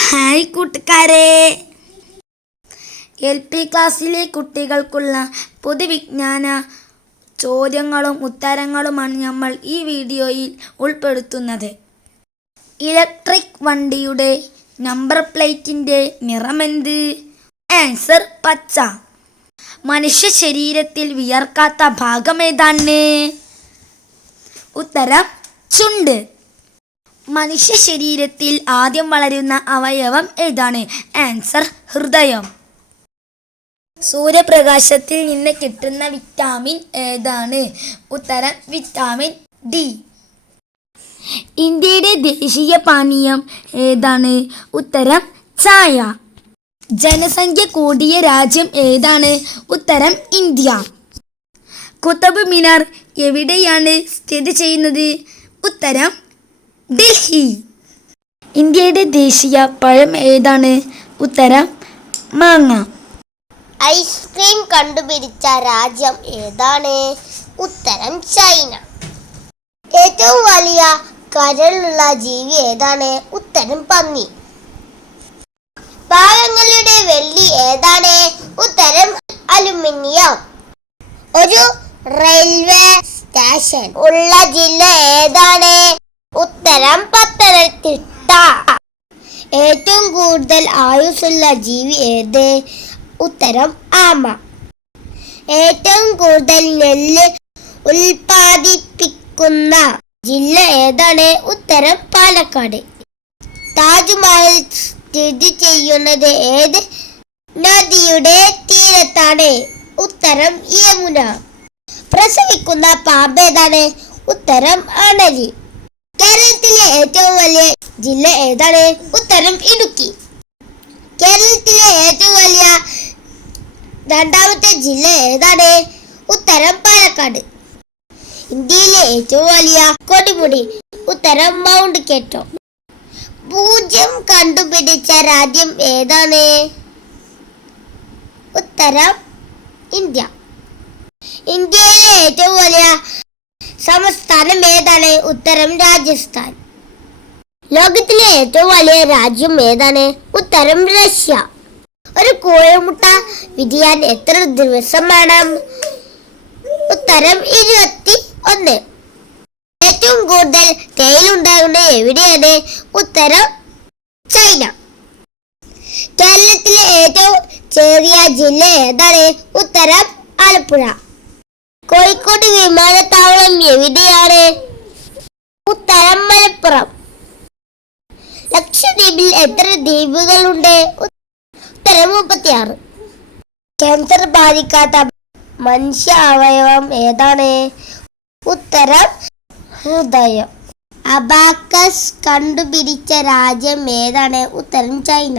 Hi കൂട്ടുകാരെ. L P ക്ലാസ്സിലെ കുട്ടികൾക്കുള്ള പൊതുവിജ്ഞാന ചോദ്യങ്ങളും ഉത്തരങ്ങളുമാണ് നമ്മൾ ഈ വീഡിയോയിൽ ഉൾപ്പെടുത്തുന്നത്. ഇലക്ട്രിക് വണ്ടിയുടെ നമ്പർ പ്ലേറ്റിന്റെ നിറമെന്ത്? ആൻസർ പച്ച. മനുഷ്യ ശരീരത്തിൽ വിയർക്കാത്ത ഭാഗം ഏതാണ്? ഉത്തരം ചുണ്ട്. മനുഷ്യ ശരീരത്തിൽ ആദ്യം വളരുന്ന അവയവം ഏതാണ്? ആൻസർ ഹൃദയം. സൂര്യപ്രകാശത്തിൽ നിന്ന് കിട്ടുന്ന വിറ്റാമിൻ ഏതാണ്? ഉത്തരം വിറ്റാമിൻ ഡി. ഇന്ത്യയുടെ ദേശീയ പാനീയം ഏതാണ്? ഉത്തരം ചായ. ജനസംഖ്യ കൂടിയ രാജ്യം ഏതാണ്? ഉത്തരം ഇന്ത്യ. കുത്തബ് മിനാർ എവിടെയാണ് സ്ഥിതി ചെയ്യുന്നത്? ഉത്തരം ഡൽഹി ഇന്ത്യയുടെ ദേശീയ പഴം ഏതാണ്? ഉത്തരം മാങ്ങ. ഐസ്ക്രീം കണ്ടുപിടിച്ച രാജ്യം ഏതാണ്? ഉത്തരം ചൈന. ഏറ്റവും വലിയ കരളുള്ള ജീവി ഏതാണ്? ഉത്തരം പന്നി. ഭാഗങ്ങളുടെ വെള്ളി ഏതാണ്? ഉത്തരം അലുമിനിയം. ഒരു റെയിൽവേ സ്റ്റേഷൻ ഉള്ള ജില്ല ഏതാണ്? ഉത്തരം പത്തനംതിട്ട. ഏറ്റവും കൂടുതൽ ആയുസ്സുള്ള ജീവി ഏത്? ഉത്തരം ആമ. ഏറ്റവും കൂടുതൽ നെല്ല് ഉൽപാദിപ്പിക്കുന്ന ജില്ല ഏതാണ്? ഉത്തരം പാലക്കാട്. താജ്മഹൽ സ്ഥിതി ചെയ്യുന്നത് ഏത്? നദിയുടെ തീരത്താണ്. ഉത്തരം യമുന. പ്രസവിക്കുന്ന പാമ്പ് ഏതാണ്? ഉത്തരം അണലി. കേരളത്തിലെ ഏറ്റവും വലിയ ജില്ല ഏതാണ്? ഉത്തരം ഇടുക്കി. കേരളത്തിലെ ഏറ്റവും വലിയ രണ്ടാമത്തെ ജില്ല ഏതാണ്? ഉത്തരം പാലക്കാട്. ഇന്ത്യയിലെ ഏറ്റവും വലിയ കൊടിമുടി. ഉത്തരം മൗണ്ട് കേറ്റോ പൂജ്യം കണ്ടുപിടിച്ച രാജ്യം ഏതാണ്? ഉത്തരം ഇന്ത്യ. ഇന്ത്യയിലെ ഏറ്റവും വലിയ സംസ്ഥാനം ഏതാണ്? ഉത്തരം രാജസ്ഥാൻ. ലോകത്തിലെ ഏറ്റവും വലിയ രാജ്യം ഏതാണ്? ഉത്തരം റഷ്യ. ഒരു കോഴിമുട്ട വിരിയാൻ എത്ര ദിവസം വേണം? ഉത്തരം ഇരുപത്തി ഒന്ന് ഏറ്റവും കൂടുതൽ തേയിലുണ്ടാകുന്നത് എവിടെയാണ്? ഉത്തരം ചൈന. കേരളത്തിലെ ഏറ്റവും ചെറിയ ജില്ല ഏതാണ്? ഉത്തരം ആലപ്പുഴ. കോഴിക്കോട് വിമാനത്താവളം എവിടെയാണ്? ഉത്തരം മലപ്പുറം ലക്ഷദ്വീപിൽ എത്ര ദ്വീപുകളുണ്ട്? ഉത്തരം മുപ്പത്തിയാറ്. ക്യാൻസർ ബാധിക്കാത്ത മനുഷ്യ അവയവം ഏതാണ്? ഉത്തരം ഹൃദയം. അബാക്കസ് കണ്ടുപിടിച്ച രാജ്യം ഏതാണ്? ഉത്തരം ചൈന.